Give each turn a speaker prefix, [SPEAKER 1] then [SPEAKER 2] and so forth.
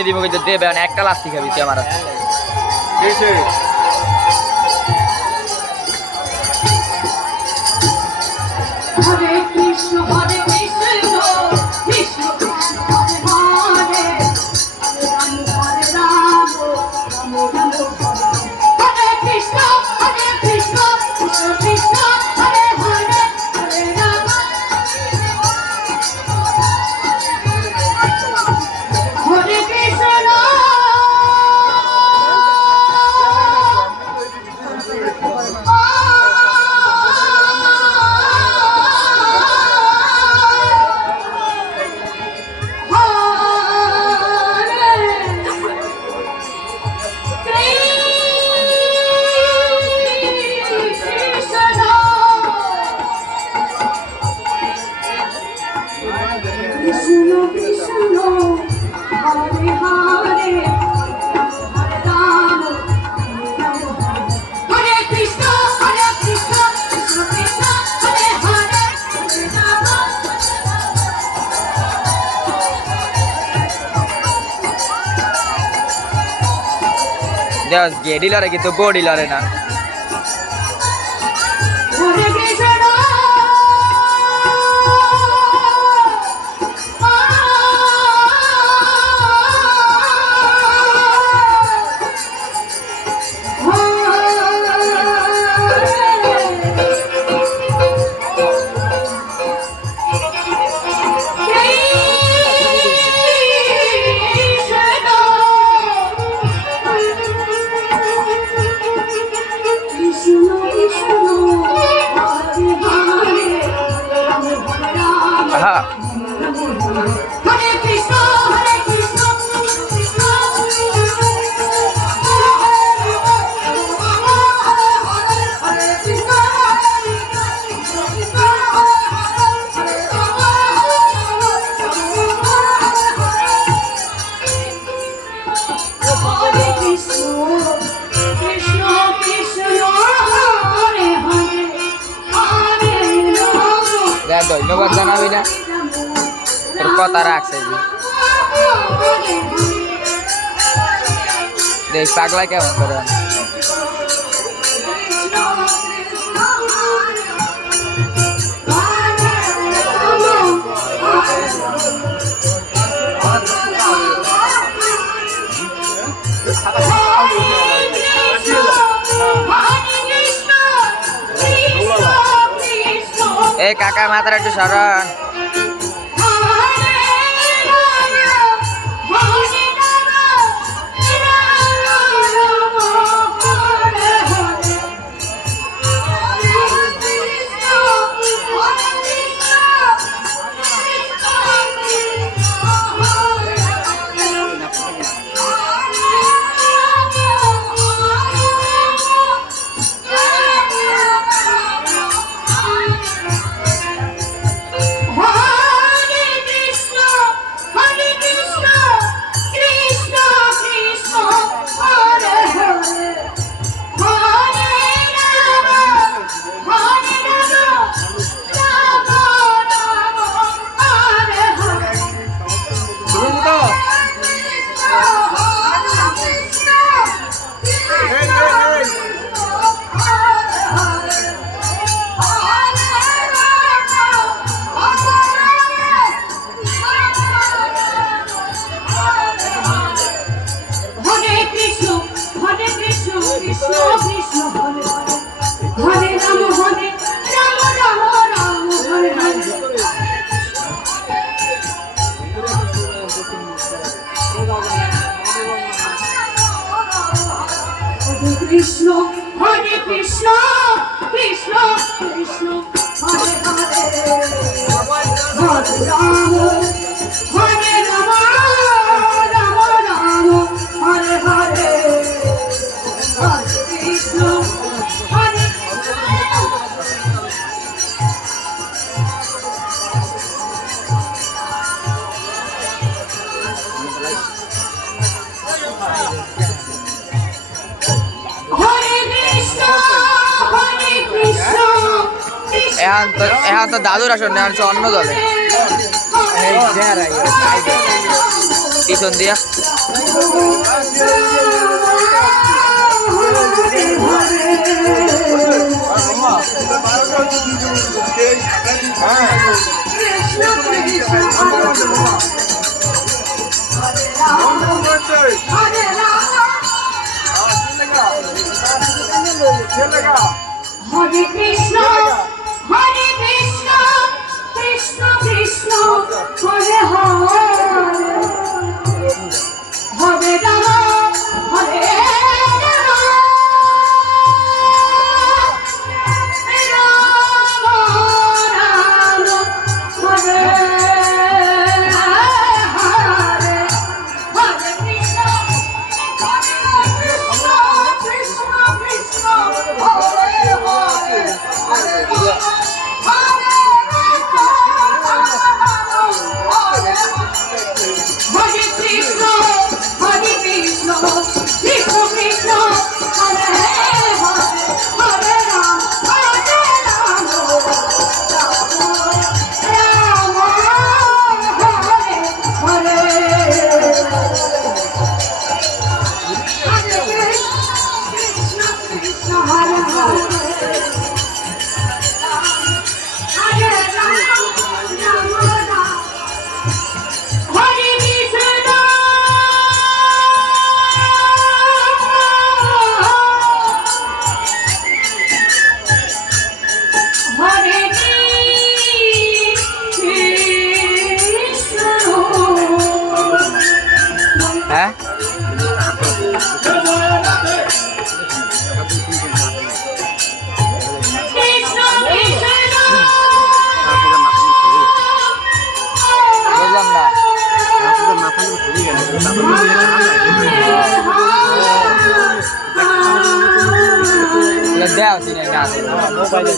[SPEAKER 1] দিব কিন্তু দেবে একটা লাস্তি খাবি আমার আছে just get it, like it's a body, like it's a body. な
[SPEAKER 2] るほど。
[SPEAKER 1] ધન્યવાદ જણાવીને કૃપા રાખશે દેશ પાગલા કેમ કરવાનું? এই কাকা মাথার একটু সরণ।
[SPEAKER 2] কৃষ্ণ হরে কৃষ্ণ।
[SPEAKER 1] এখন তো দাদুর আসন না অন্য দলে। পিছন দিয়া
[SPEAKER 2] Hare হয়
[SPEAKER 1] চিনে গান
[SPEAKER 3] মোবাইলে